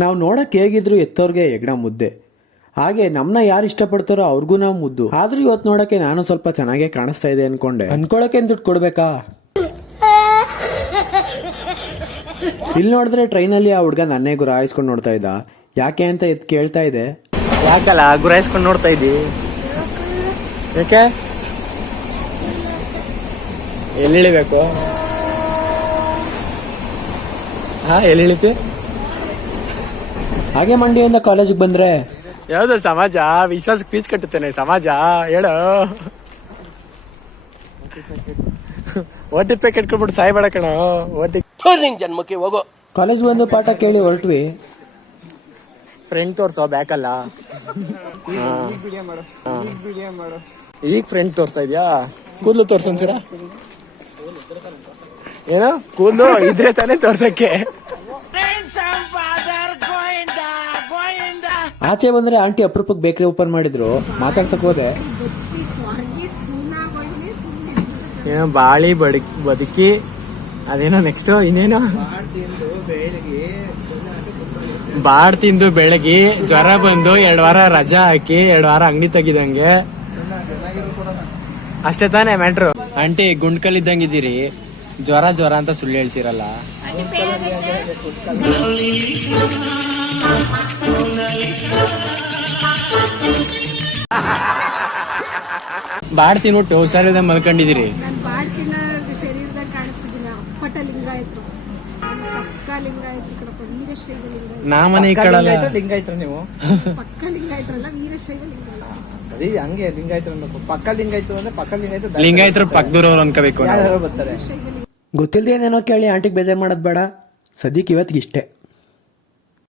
ನಾವು ನೋಡಕ್ ಹೇಗಿದ್ರು ಎತ್ತೋರ್ಗೆ ಹೆಗ್ಣ ಮುದ್ದೆ, ಹಾಗೆ ನಮ್ಮನ್ನ ಯಾರು ಇಷ್ಟಪಡ್ತಾರೋ ಅವ್ರಿಗೂ ನಾವು ಮುದ್ದು. ಆದ್ರೂ ಇವತ್ತು ನೋಡಕ್ಕೆ ನಾನು ಸ್ವಲ್ಪ ಚೆನ್ನಾಗೇ ಕಾಣಿಸ್ತಾ ಇದೆ ಅನ್ಕೊಳಕ್ಕೆ ದುಡ್ಡು ಕೊಡ್ಬೇಕಾ? ಇಲ್ಲಿ ನೋಡಿದ್ರೆ ಟ್ರೈನಲ್ಲಿ ಆ ಹುಡ್ಗ ನನ್ನೇ ಗುರಾಯಿಸ್ಕೊಂಡು ನೋಡ್ತಾ ಇದ್ದ. ಯಾಕೆ ಅಂತ ಕೇಳ್ತಾ ಇದೆ. ಯಾಕಲ್ಲ ಗುರಾಯಿಸ್ಕೊಂಡು ನೋಡ್ತಾ ಇದ್ದಿ? ಯಾಕೆ? ಎಲ್ಲಿ ಇಳಿಬೇಕು? ಎಲ್ಲಿ ಇಳಿತಿ? ಹಾಗೆ ಮಂಡಿಯಿಂದ ಕಾಲೇಜಿಗೆ ಬಂದ್ರೆ ಯಾವ್ದು ಸಮಾಜ? ವಿಶ್ವಾಸಕ್ಕೆ ಫೀಸ್ ಕಟ್ಟುತ್ತೇನೆ ಸಮಾಜ. ಹೇಳು, OTP ಕಟ್ಕೊಬಿಟ್ಟು ಸಾಯ್ಬೇಡ ಕಣೋ. ಜನ್ಮಕ್ಕೆ ಹೋಗೋ. ಕಾಲೇಜ್ ಬಂದು ಪಾಠ ಕೇಳಿ ಹೊರಟ್ವಿ. ಫ್ರೆಂಡ್ ತೋರ್ಸೋ ಬ್ಯಾಕಲ್ಲ. ಈಗ ಫ್ರೆಂಡ್ ತೋರ್ಸ್ತಾ ಇದ್ಯಾ? ಕೂದ್ಲು ತೋರ್ಸಂತೀರ? ಏನೋ ಕೂದ್ಲು ಇದ್ರೆ ತಾನೇ ತೋರ್ಸಕ್ಕೆ. ಆಚೆ ಬಂದ್ರೆ ಆಂಟಿ ಅಪರೂಪಕ್ಕೆ ಬೇಕರಿ ಓಪನ್ ಮಾಡಿದ್ರು. ಮಾತಾಡ್ಸಕ್ ಹೋದೆ. ಏನೋ ಬಾಳಿ ಬದುಕಿ ಅದೇನೋ ನೆಕ್ಸ್ಟ್ ಇನ್ನೇನೋ ಬಾಡ್ ತಿಂದು ಬೆಳಗಿ ಜ್ವರ ಬಂದು 2 ವಾರ ರಜಾ ಹಾಕಿ 2 ವಾರ ಅಂಗಡಿ ತೆಗಿದಂಗೆ ಅಷ್ಟೇ ತಾನೇ ಮ್ಯಾಟ್ರು. ಆಂಟಿ ಗುಂಡ್ಕಲ್ಲಿದ್ದಂಗಿದ್ದೀರಿ, ಜ್ವರ ಅಂತ ಸುಳ್ಳು ಹೇಳ್ತೀರಲ್ಲ. ಬಾಡ್ ತಿನ್ಬಿಟ್ಟು ಹುಷಾರಿಲ್ದ ಮಲ್ಕೊಂಡಿದ್ದೀರಿ. ನಾ ಮನೆ ಕಳಲ್ಲ. ಲಿಂಗಾಯ್ತರ ನೀವು ಹಂಗೆ ಲಿಂಗಾಯ್ತರ ಪಕ್ಕ ಲಿಂಗಾಯ್ತು ಅಂದ್ರೆ ಪಕ್ಕ ಲಿಂಗಾಯ್ತರು ಪಕ್ಕದೂರವ್ರು ಅನ್ಕೋಬೇಕು. ಬರ್ತಾರೆ. ಗೊತ್ತಿಲ್ದೇನೇನೋ ಕೇಳಿ ಆಂಟಿಗೆ ಬೇಜಾರು ಮಾಡೋದ್ ಬೇಡ. ಸದ್ಯಕ್ಕೆ ಇವತ್ತಿಗೆ ಇಷ್ಟೇ.